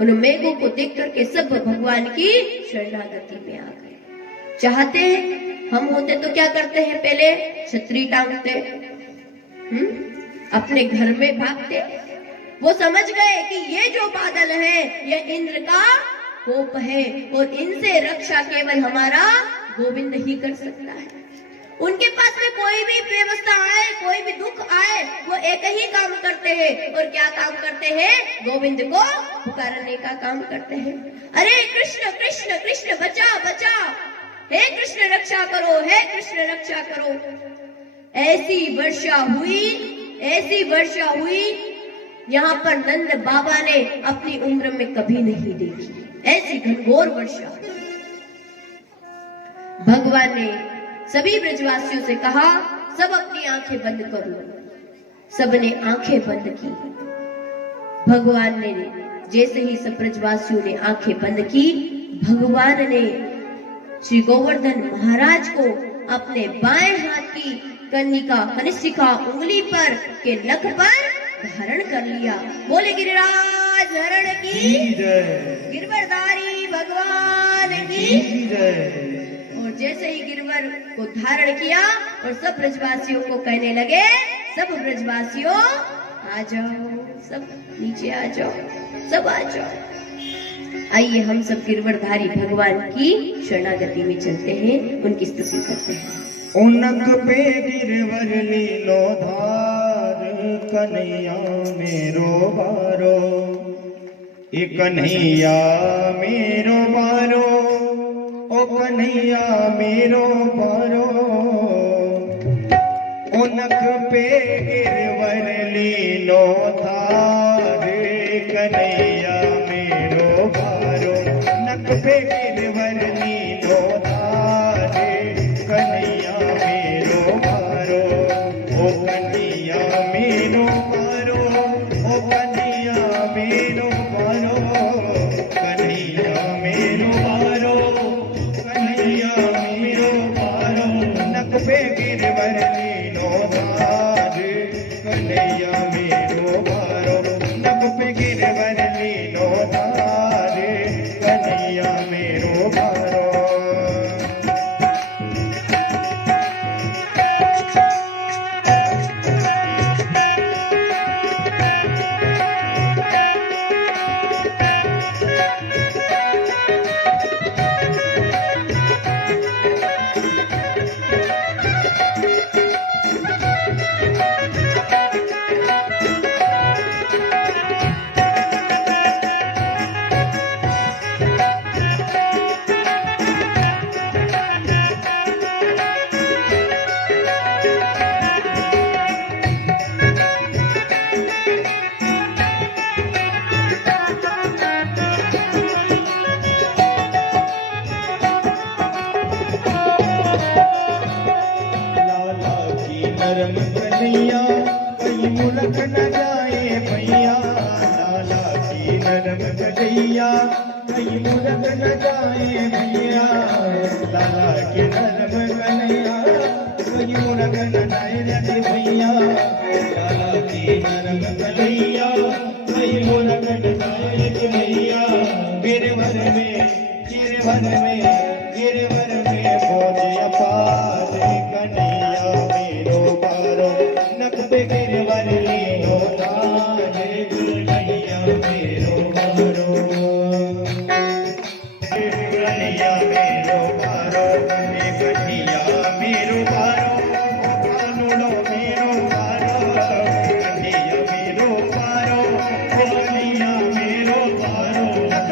उन मेघों को देख करके सब भगवान की शरणागति में आ गए। चाहते हैं, हम होते तो क्या करते हैं? पहले छतरी टांगते, अपने घर में भागते। वो समझ गए कि ये जो बादल है, ये इंद्र का कोप है, और इनसे रक्षा केवल हमारा गोविंद ही कर सकता है। उनके पास में कोई भी व्यवस्था आए, कोई भी दुख आए, वो एक ही काम करते हैं। और क्या काम करते हैं? गोविंद को पुकारने का काम करते हैं। अरे कृष्ण कृष्ण कृष्ण बचा बचा, हे कृष्ण रक्षा करो, हे कृष्ण रक्षा करो। ऐसी वर्षा हुई, ऐसी वर्षा हुई, यहाँ पर नंद बाबा ने अपनी उम्र में कभी नहीं देखी ऐसी घनघोर वर्षा। भगवान ने सभी ब्रजवासियों से कहा, सब अपनी आंखें बंद करो। सबने आंखें बंद की। भगवान ने जैसे ही सब ब्रजवासियों ने आंखें बंद की, भगवान ने श्री गोवर्धन महाराज को अपने बाएं हाथ की कनिका कनिष्ठिका उंगली पर के नख पर धारण कर लिया। बोले गिरिराज हरण की जय, गिरवरधारी भगवान की जय। और जैसे ही गिरवर को धारण किया, और सब ब्रजवासियों को कहने लगे, सब ब्रजवासियों आ जाओ, सब नीचे आ जाओ, सब आ जाओ। आइए हम सब गिरवरधारी भगवान की शरणागति में चलते हैं, उनकी स्तुति करते हैं। उनक पे गिरवर लीलो धार, कन्हैया मेरो बारो, ए कन्हैया मेरो बारो, ओ कन्हैया मेरो पारो, ओ नख पे गिरवर लीनो धार, कन्हैया मेरो पारो, नख पे गिरवर लीनो धार, कन्हैया मेरो पारो, ओ कन्हैया मेरो पारो, ओ कन्हैया मेरो पारो, कन्हैया मेरो पारो, कन्हैया मेरो पारो, नख पे गिरवर लीनो धार, कन्हैया मेरो पारो, नख पे गिरवर लीनो धार, कन्हैया मेरो पारो। नरम कन्हैया कहीं मुलक न जाए भैया, लाला की नरम कन्हैया कहीं मुलक न जाए भैया, लाला की नरम कन्हैया कहीं मुलक न जाए रे भैया, लाला की नरम कन्हैया कहीं मुलक न जाए रे भैया, गिरवर में गिरवर में गिरवर में पहुंचे अपार, कन्हैया मेरो पारो, नख पे गिरवर लीनो धार, कन्हैया मेरो पारो, कन्हैया मेरो पारो, कन्हैया मेरो पारो, कानूनो मेरो पारो, कन्हैया मेरो पारो, कन्हैया मेरो पारो, नख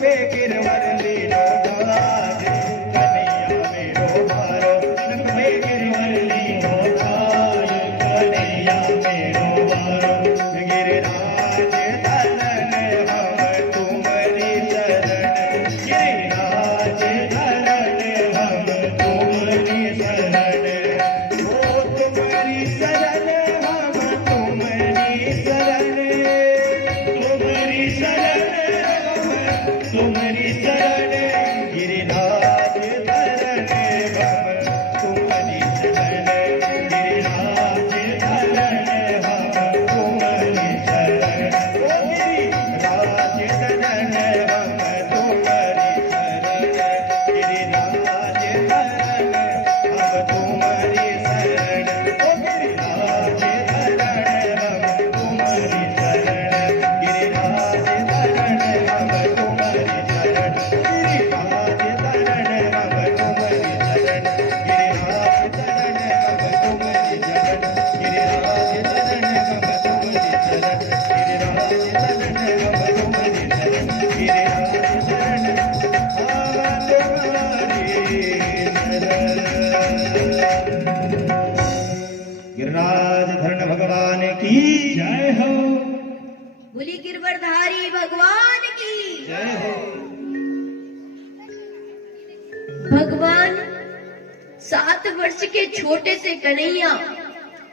पे गिरवर लीनो धार, कन्हैया मेरो पारो, नख पे गिरवर लीनो धार, कन्हैया मेरो पारो, गिरिराज धरन हम तुम्हारी शरण, गिरिराज धरन हम तुम्हारी शरण, ओ तुम्हारी शरण हम तुम्हारी शरण, तुम्हारी शरण तुम्हारी शरण, गिरिराज धरन हम तुम्हारी शरण, गिरिराज धरन हम तुम्हारी शरण, ओ गिरिराज धरन हम तुम्हारी शरण, गिरिराज धरन हम तुम्हारी शरण, ओ गिरिराज धरन हम तुम्हारी शरण, गिरिराज धरन हम तुम्हारी शरण, गिरिराज धरन हम तुम्हारी शरण, गिरिराज धरन हम तुम्हारी शरण, गिरिराज धरन हम तुम्हारी शरण, गिरिराज धरन हम तुम्हारी शरण, गिरिराज धरन हम तुम्हारी शरण। गिरिराज धरन भगवान की जय हो, बोली गिरवरधारी भगवान की जय हो। भगवान 7 वर्ष के छोटे से कन्हैया,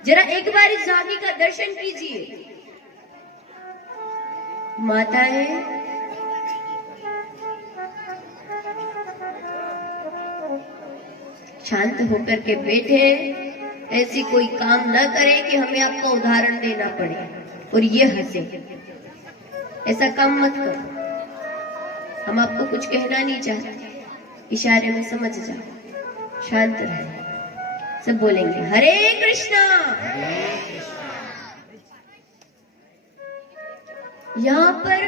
जरा एक बार इस झांकी का दर्शन कीजिए। माताएं शांत होकर के बैठे, ऐसी कोई काम न करें कि हमें आपका उदाहरण देना पड़े और ये हंसे। ऐसा काम मत करो। हम आपको कुछ कहना नहीं चाहते, इशारे में समझ जाओ। शांत रहे। सब बोलेंगे हरे कृष्णा। यहाँ पर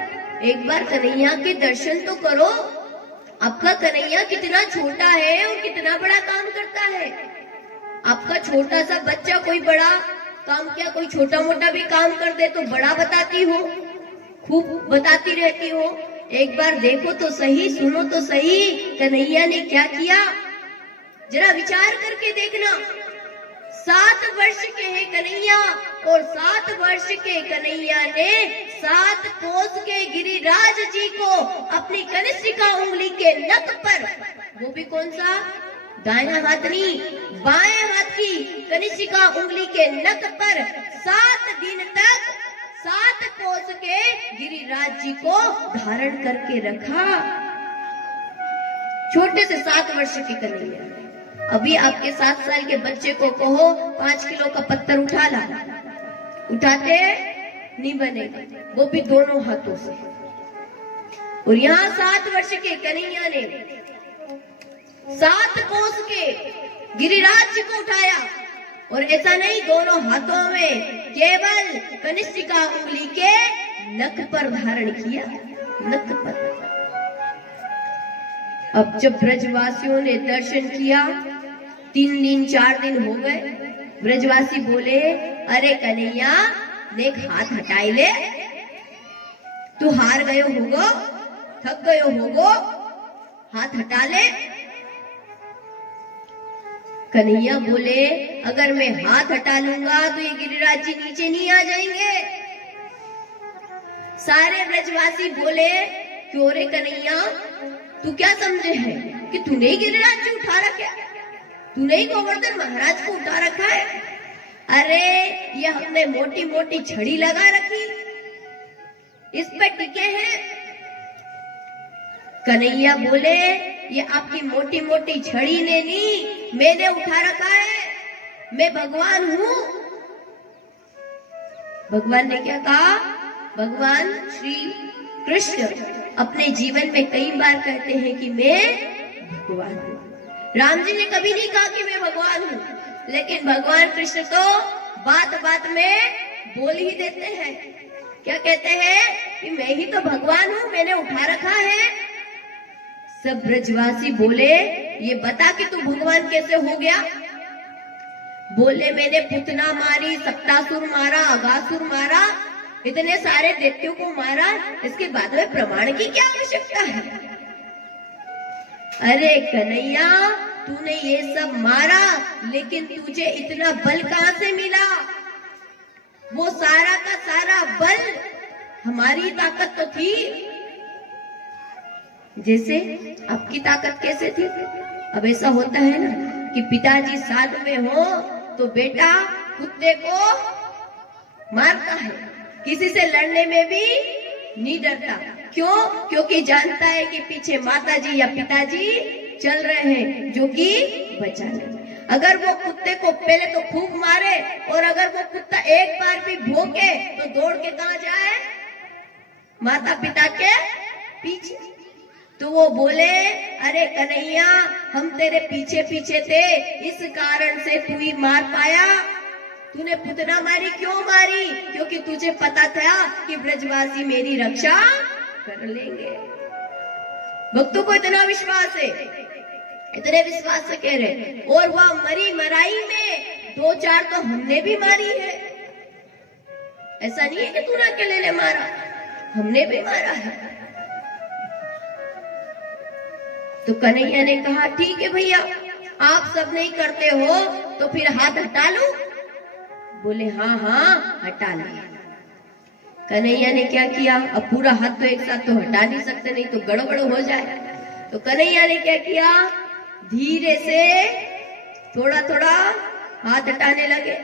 एक बार कन्हैया के दर्शन तो करो। आपका कन्हैया कितना छोटा है और कितना बड़ा काम करता है। आपका छोटा सा बच्चा कोई बड़ा काम किया, कोई छोटा मोटा भी काम कर दे तो बड़ा बताती हो, खूब बताती रहती हो। एक बार देखो तो सही, सुनो तो सही, कन्हैया ने क्या किया, जरा विचार करके देखना। 7 वर्ष के हैं कन्हैया, और 7 वर्ष के कन्हैया ने 7 कोस के गिरिराज जी को अपनी कनिष्ठिका उंगली के नख पर, वो भी कौन सा, दायां हाथ नहीं, बाएं हाथ की कनिष्ठिका उंगली के नख पर 7 दिन तक 7 कोस के गिरिराज जी को धारण करके रखा। छोटे से 7 वर्ष के कन्हैया। अभी आपके 7 साल के बच्चे को कहो 5 किलो का पत्थर उठा ला, उठाते नहीं बनेगा, वो भी दोनों हाथों से। और यहाँ 7 वर्ष के कन्हैया ने 7 कोस के गिरिराज जी को उठाया, और ऐसा नहीं दोनों हाथों में, केवल कनिष्ठिका उंगली के नख पर धारण किया, नख पर। अब जब ब्रजवासियों ने दर्शन किया, 3 दिन 4 दिन हो गए, ब्रजवासी बोले, अरे कन्हैया देख हाथ हटाई ले, तू हार गयो होगो, थक गयो होगो, हाथ हटा ले। कन्हैया बोले, अगर मैं हाथ हटा लूंगा तो ये गिरिराज जी नीचे नहीं आ जाएंगे। सारे ब्रजवासी बोले, क्यों रे कन्हैया, तू क्या समझे है कि तूने ही गिरिराज जी उठा रखा है, तूने ही गोवर्धन महाराज को उठा रखा है। अरे ये हमने मोटी मोटी छड़ी लगा रखी, इस पे टिके हैं। कन्हैया बोले, ये आपकी मोटी मोटी छड़ी ने नहीं, मैंने उठा रखा है, मैं भगवान हूं। भगवान ने क्या कहा, भगवान श्री कृष्ण अपने जीवन में कई बार कहते हैं कि मैं भगवान हूं। राम जी ने कभी नहीं कहा कि मैं भगवान हूं, लेकिन भगवान कृष्ण तो बात बात में बोल ही देते हैं। क्या कहते हैं कि मैं ही तो भगवान हूं, मैंने उठा रखा है। सब ब्रजवासी बोले, ये बता कि तू भगवान कैसे हो गया। बोले, मैंने पुतना मारी, सप्तासुर मारा, अगासुर मारा, इतने सारे दैत्यों को मारा, इसके बाद में प्रमाण की क्या आवश्यकता है। अरे कन्हैया, तूने ये सब मारा, लेकिन तुझे इतना बल कहां से मिला। वो सारा का सारा बल हमारी ताकत तो थी। जैसे आपकी ताकत कैसे थी। अब ऐसा होता है ना कि पिताजी साथ में हो तो बेटा कुत्ते को मारता है, किसी से लड़ने में भी नहीं डरता। क्यों? क्योंकि जानता है कि पीछे माताजी या पिताजी चल रहे हैं जो कि बचाने। अगर वो कुत्ते को पहले तो खूब मारे, और अगर वो कुत्ता एक बार भी भौंके तो दौड़ के कहां जाए, माता पिता के पीछे। तो वो बोले, अरे कन्हैया, हम तेरे पीछे पीछे थे, इस कारण से तू ही मार पाया। तूने पुतना मारी, क्यों मारी? क्योंकि तुझे पता था कि ब्रजवासी मेरी रक्षा कर लेंगे। भक्तों को इतना विश्वास है, इतने विश्वास से कह रहे। और वह मरी मराई में 2-4 तो हमने भी मारी है। ऐसा नहीं है कि तूने अकेले मारा, हमने भी मारा है। तो कन्हैया ने कहा, ठीक है भैया, आप सब नहीं करते हो तो फिर हाथ हटा लूं। बोले, हाँ हाँ हटा लिया। कन्हैया ने क्या किया, अब पूरा हाथ तो एक साथ तो हटा नहीं सकते, नहीं तो गड़बड़ हो जाए। तो कन्हैया ने क्या किया, धीरे से थोड़ा थोड़ा हाथ हटाने लगे।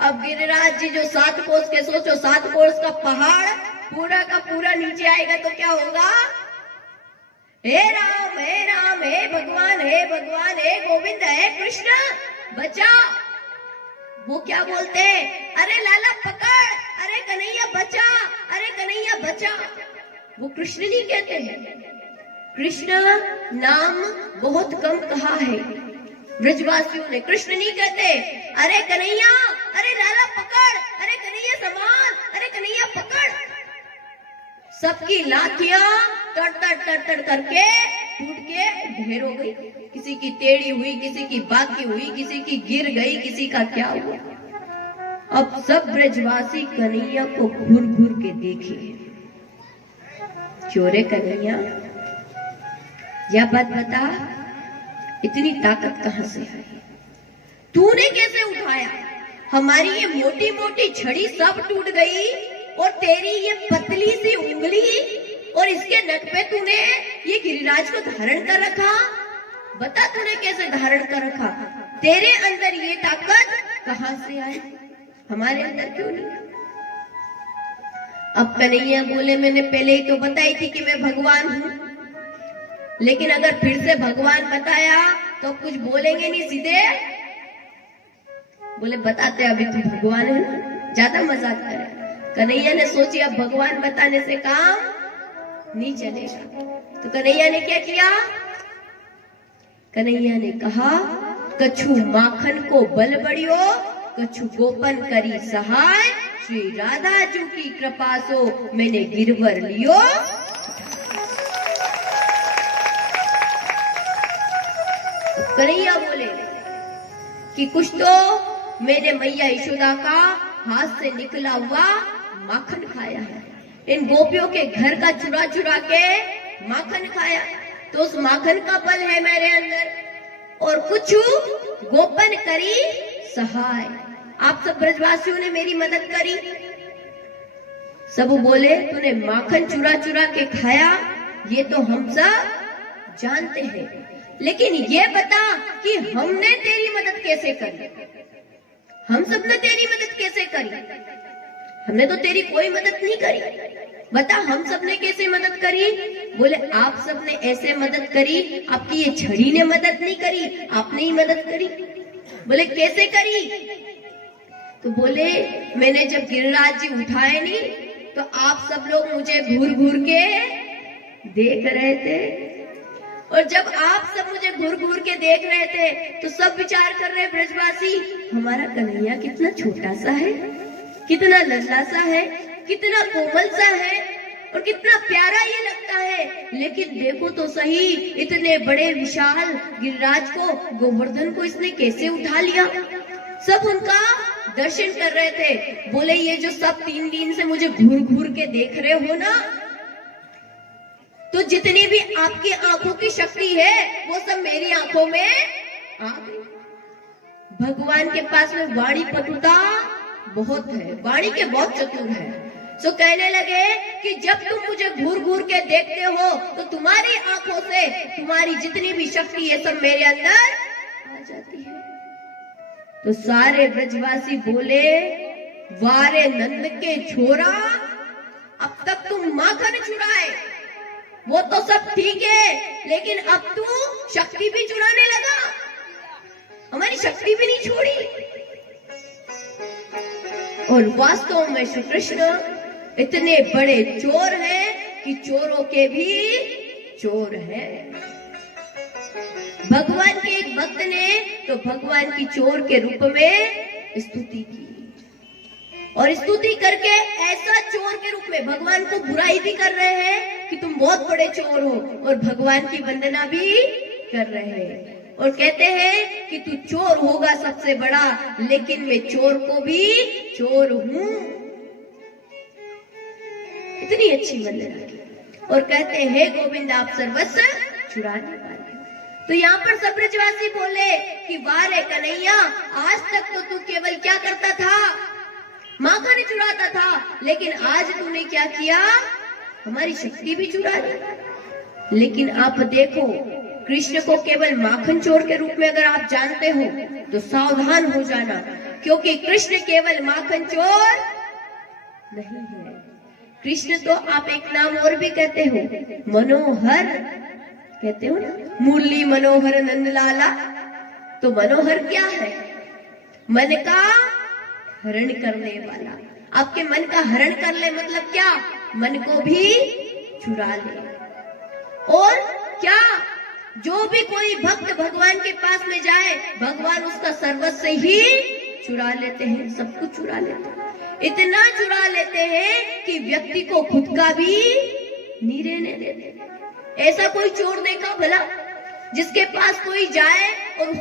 अब गिरिराज जी जो 7 कोस के, सोचो 7 कोस का पहाड़ पूरा का पूरा नीचे आएगा तो क्या होगा। हे राम हे राम, हे भगवान हे भगवान, हे गोविंद हे कृष्ण, बचा। वो क्या बोलते हैं, अरे लाला पकड़, अरे कन्हैया बचा, अरे कन्हैया बचा। वो कृष्ण नहीं कहते हैं। कृष्ण नाम बहुत कम कहा है ब्रजवासियों ने। कृष्ण नहीं कहते, अरे कन्हैया, अरे लाला पकड़, अरे कन्हैया संभाल, अरे कन्हैया पकड़। सबकी लाठियां तड़ करके टूट के ढेर हो गई। किसी की टेढ़ी हुई, किसी की बाकी हुई, किसी की गिर गई, किसी का क्या हुआ। अब सब ब्रजवासी कन्हैया को घूर घूर के देखे। क्यों रे कन्हैया, यह बात बता, इतनी ताकत कहां से आई? तूने कैसे उठाया? हमारी ये मोटी मोटी छड़ी सब टूट गई और तेरी ये पतली सी उंगली और इसके नक पे तूने ये गिरिराज को धारण कर रखा। बता तूने कैसे धारण कर रखा? तेरे अंदर ये ताकत कहां से आई? हमारे अंदर क्यों नहीं? अब कन्हैया बोले, मैंने पहले ही तो बताई थी कि मैं भगवान हूं, लेकिन अगर फिर से भगवान बताया तो कुछ बोलेंगे नहीं सीधे? बोले बताते अभी तुम भगवान है ना, ज्यादा मजाक करे। कन्हैया ने सोची अब भगवान बताने से काम नहीं चलेगा, तो कन्हैया ने क्या किया? कन्हैया ने कहा, कछु माखन को बल बढ़ियो, कछु गोपन करी सहाय, श्री राधा जू की कृपा सो मैंने गिरवर लियो। कन्हैया बोले कि कुछ तो मैंने मैया यशोदा का हाथ से निकला हुआ माखन खाया है, इन गोपियों के घर का चुरा चुरा के माखन खाया, तो उस माखन का बल है मेरे अंदर, और कुछ गोपन करी सहाय, आप सब ब्रजवासियों ने मेरी मदद करी। सब बोले तूने माखन चुरा चुरा के खाया, ये तो हम सब जानते हैं, लेकिन ये बता कि हमने तेरी मदद कैसे करी? हम सब ने तेरी मदद कैसे करी? हमने तो तेरी कोई मदद नहीं करी, बता हम सब ने कैसे मदद करी? बोले आप सब ने ऐसे मदद करी, आपकी ये छड़ी ने मदद नहीं करी, आपने ही मदद करी। बोले कैसे करी? तो बोले मैंने जब गिरिराज जी उठाए नहीं, तो आप सब लोग मुझे घूर घूर के देख रहे थे, और जब आप सब मुझे घूर घूर के देख रहे थे तो सब विचार कर रहे ब्रजवासी, हमारा कन्हैया कितना छोटा सा है, कितना लल्ला सा है, कितना कोमल सा है और कितना प्यारा ये लगता है, लेकिन देखो तो सही इतने बड़े विशाल गिरिराज को, गोवर्धन को इसने कैसे उठा लिया। सब उनका दर्शन कर रहे थे। बोले ये जो सब 3 दिन से मुझे घूर घूर के देख रहे हो ना, तो जितनी भी आपकी आंखों की शक्ति है वो सब मेरी आंखों में आ गई। भगवान के पास में वाणी पटुता बहुत है, वाणी के बहुत चतुर है। सो कहने लगे कि जब तुम मुझे घूर घूर के देखते हो तो तुम्हारी आंखों से तुम्हारी जितनी भी शक्ति है सब मेरे अंदर आ जाती है। तो सारे ब्रजवासी बोले, वारे नंद के छोरा, अब तक तुम माखन चुराए, वो तो सब ठीक है, लेकिन अब तू शक्ति भी चुराने लगा, हमारी शक्ति भी नहीं छोड़ी। और वास्तव में श्री कृष्ण इतने बड़े चोर हैं कि चोरों के भी चोर हैं। भगवान के एक भक्त ने तो भगवान की चोर के रूप में स्तुति की, और स्तुति करके ऐसा चोर के रूप में भगवान को बुराई भी कर रहे हैं कि तुम बहुत बड़े चोर हो, और भगवान की वंदना भी कर रहे हैं, और कहते हैं कि तू चोर होगा सबसे बड़ा, लेकिन मैं चोर को भी चोर हूं। इतनी अच्छी वंदना की, और कहते हैं गोविंद आप सर्वस्व चुराने वाले। तो यहाँ पर सब ब्रजवासी बोले कि वाह रे कन्हैया, आज तक तो तू केवल क्या करता था, माखन चुराता था, लेकिन आज तूने क्या किया, हमारी शक्ति भी चुरा ली। लेकिन आप देखो, कृष्ण को केवल माखन चोर के रूप में अगर आप जानते हो तो सावधान हो जाना, क्योंकि कृष्ण केवल माखन चोर नहीं है। कृष्ण तो आप एक नाम और भी कहते हो, मनोहर कहते हो ना, मुरली मनोहर नंदलाला। तो मनोहर क्या है? मन का हरण करने वाला। आपके मन का हरण कर ले मतलब क्या? मन को भी चुरा ले। और क्या, जो भी कोई भक्त भगवान के पास में जाए, भगवान उसका सर्वस्व ही चुरा लेते हैं, सब कुछ चुरा लेते हैं। इतना चुरा लेते हैं कि व्यक्ति को खुद का भी नहीं रहने देते। ऐसा कोई चोर देखा भला जिसके पास कोई जाए और उसे